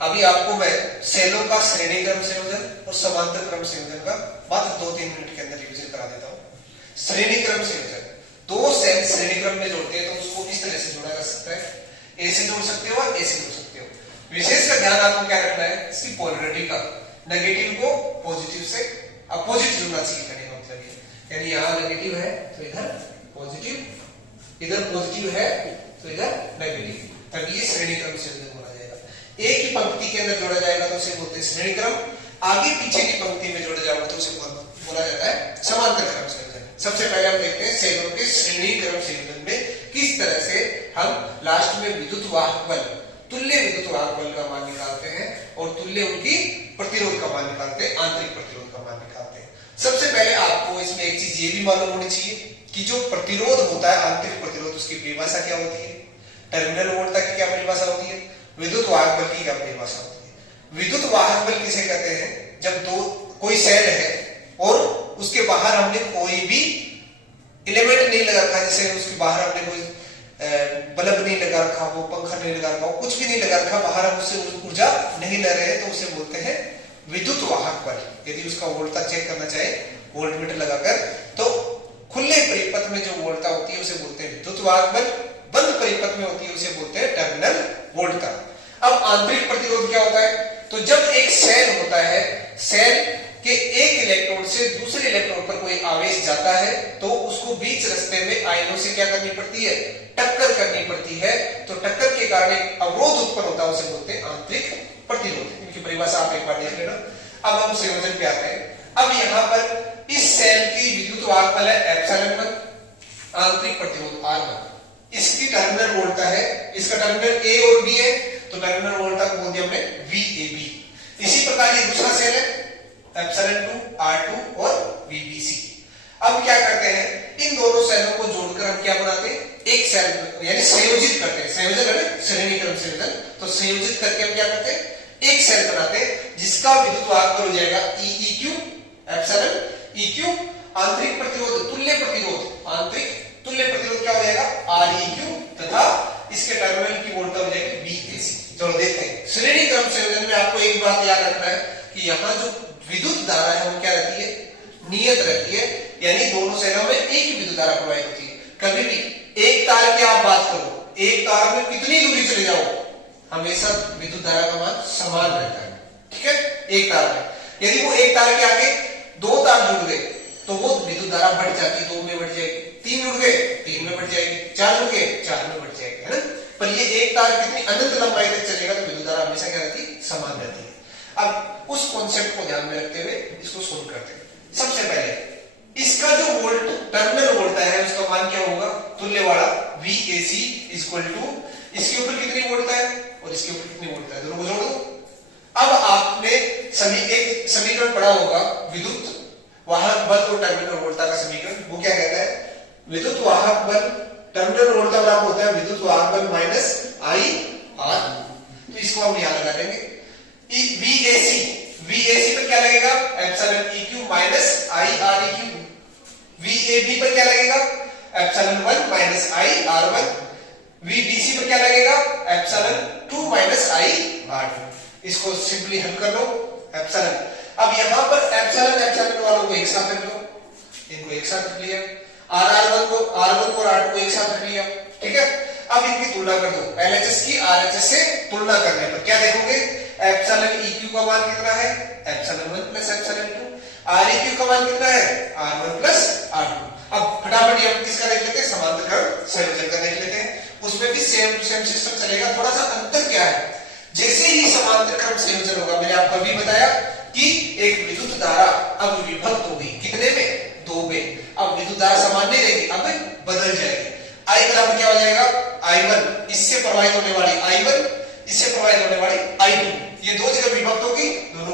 अभी आपको मैं सेलों का श्रेणी क्रम संयोजन और समांतर क्रम संयोजन का मात्र 2-3 मिनट के अंदर रिवीजन करा देता हूँ। श्रेणी क्रम संयोजन, दो सेल श्रेणी क्रम में जोड़ते हैं तो उसको इस तरह से जोड़ा जा सकता है, ए से जोड़ सकते हो और ए से जोड़ सकते हो। विशेष का ध्यान आपको क्या रखना है, इसकी पोलरिटी का, नेगेटिव को पॉजिटिव से अपोजिट जोड़ना चाहिए, कहने का मतलब ये, यानी यहाँ नेगेटिव है तो इधर पॉजिटिव, इधर पॉजिटिव है तो इधर नेगेटिव, तभी ये श्रेणी क्रम संयोजन बोला जाएगा। एक ही पंक्ति के अंदर जोड़ा जाएगा तो उसे बोलते हैं श्रेणी क्रम, आगे पीछे की पंक्ति में जोड़ा जाएगा तो उसे बोला जाता है समांतर क्रम संयोजन। सबसे पहले हम देखते हैं सेलों के श्रेणी क्रम संयोजन में किस तरह से हम लास्ट में विद्युत वाहक बल, तुल्य विद्युत वाहक बल का मान निकालते हैं और तुल्य उनकी प्रतिरोध का मान निकालते हैं, आंतरिक प्रतिरोध का मान निकालते हैं। सबसे पहले आपको इसमें एक चीज ये भी मालूम होनी चाहिए कि जो प्रतिरोध होता है, आंतरिक प्रतिरोध, उसकी परिभाषा क्या होती है, टर्मिनल वोल्टता की क्या परिभाषा होती है, विद्युत वाहक बल की क्या परिभाषा होती है। विद्युत वाहक बल किसे कहते हैं, जब कोई सेल है और उसके बाहर हमने कोई भी एलिमेंट नहीं लगा रखा, जैसे उसके बाहर हमने कोई बल्ब नहीं लगा रखा हो, पंखा नहीं लगा रखा हो, कुछ भी नहीं लगा रखा, बाहर हम उससे ऊर्जा नहीं ले रहे तो उसे बोलते हैं विद्युत वाहक बल। यदि उसका वोल्टता चेक करना चाहे वोल्टमीटर लगाकर तो खुले परिपथ में जो वोल्टता होती है उसे बोलते हैं विद्युत वाहक बल, बंद परिपथ में होती है उसे बोलते हैं टर्मिनल वोल्टता। अब आंतरिक प्रतिरोध क्या होता है, तो जब एक सेल होता है, सेल के एक इलेक्ट्रोड से दूसरे इलेक्ट्रोड पर कोई आवेश जाता है तो उसको बीच रास्ते में आयनों से क्या करनी पड़ती है, टक्कर करनी पड़ती है, तो टक्कर के कारण एक अवरोध उत्पन्न होता है, उसे बोलते हैं आंतरिक प्रतिरोध। इनकी परिभाषा आप एक बार देख लेना। अब हम संयोजन पे आते हैं। अब यहाँ पर इस सेल की विद्युत वाहक बल है एप्सिलॉन1, आंतरिक प्रतिरोध R1, इसकी टर्मिनल वोल्टता है, इसका टर्मिनल ए और बी है तो टर्मिनल वोल्टता को बोल दिया हमने VAB। इसी प्रकार ये दूसरा सेल है एप्सिलॉन2, R2 और VBC। अब क्या करते हैं, इन दोनों सेलों को जोड़कर हम क्या बनाते हैं, एक सेल यानी संयोजित करते हैं। संयोजन है श्रेणी क्रम संयोजन, तो संयोजित करके हम क्या करते हैं, एक सेल बनाते हैं जिसका विद्युत वाहक बल हो जाएगा EEQ, एप्सिलॉन EQ, आंतरिक प्रतिरोध तुल्य प्रतिरोध, आंतरिक तुल्य प्रतिरोध क्या हो जाएगा REQ, तथा इसके टर्मिनल की वोल्टता हो जाएगी VAC। चलो देखते हैं श्रेणी क्रम संयोजन में आपको एक बात याद रखना है कि यहाँ जो विद्युत धारा है वो क्या रहती है, नियत रहती है, यानी दोनों सेलों में एक ही विद्युत धारा प्रवाहित होती है। कभी भी एक तार की आप बात करो, एक तार में कितनी दूरी चले जाओ, हमेशा विद्युत धारा का मान समान रहता है, ठीक है। एक तार में यदि वो एक तार के आगे दो तार जुड़ गए तो वो विद्युत धारा बढ़ जाती है, 2 में बढ़ जाएगी, 3 जुड़ गए 3 में बढ़ जाएगी, 4 जुड़ गए 4 में बढ़ जाएगी, है ना। पर ये एक तार कितनी अनंत लंबाई तक चलेगा तो विद्युत धारा हमेशा क्या रहती है, समान रहती है। अब उस कॉन्सेप्ट को ध्यान में रखते हुए इसको सोल्व करते हैं। सबसे पहले इसका जो वोल्ट टर्मिनल वोल्ट है उसका मान क्या होगा, तुल्य वाला VAC इक्वल टू इसके ऊपर कितनी वोल्ट है और इसके ऊपर कितनी वोल्ट है, दोनों को जोड़ दो। अब आपने एक समीकरण पढ़ा होगा विद्युत वाहक बल और टर्मिनल वोल्टता का समीकरण, वो क्या कहता है, विद्युत वाहक बल टर्मिनल वोल्टता बराबर होता है विद्युत वाहक बल माइनस IR। तो इसको हम यहां लगा देंगे। VAC पर क्या लगेगा, epsilon EQ minus IREQ। VAB पर क्या लगेगा, एप्सिलॉन1 माइनस IR1। VBC पर क्या लगेगा, एप्सिलॉन2 माइनस IR2। इसको सिंपली हल कर लो एप्सिलॉन। अब यहां पर एप्सिलॉन वालों को एक साथ रख लो, इनको एक साथ रख लिया, R1 को R2 को एक साथ रख लिया, ठीक है। अब इनकी तुलना कर दो, LHS की RHS से तुलना करने पर क्या देखोगे, एप्सिलॉन EQ का मान कितना है, एप्सिलॉन1 प्लस एप्सिलॉन2। REQ का मान कितना है, R1 प्लस R2। अब फटाफट हम किसका देख लेते हैं, समांतर क्रम संयोजन का देख लेते हैं। उसमें भी सेम टू सेम सिस्टम चलेगा, थोड़ा सा अंतर क्या है, जैसे ही समांतर क्रम संयोजन होगा, मैंने आपको अभी बताया कि एक विद्युत धारा अब विभक्त होगी, कितने में, 2 में। अब विद्युत धारा समान नहीं रहेगी, अब बदल जाएगी। I बराबर क्या हो जाएगा, I1, इससे प्रवाहित होने वाली I1, इससे प्रवाहित होने वाली I2, ये दो जगह विभक्त होगी, दोनों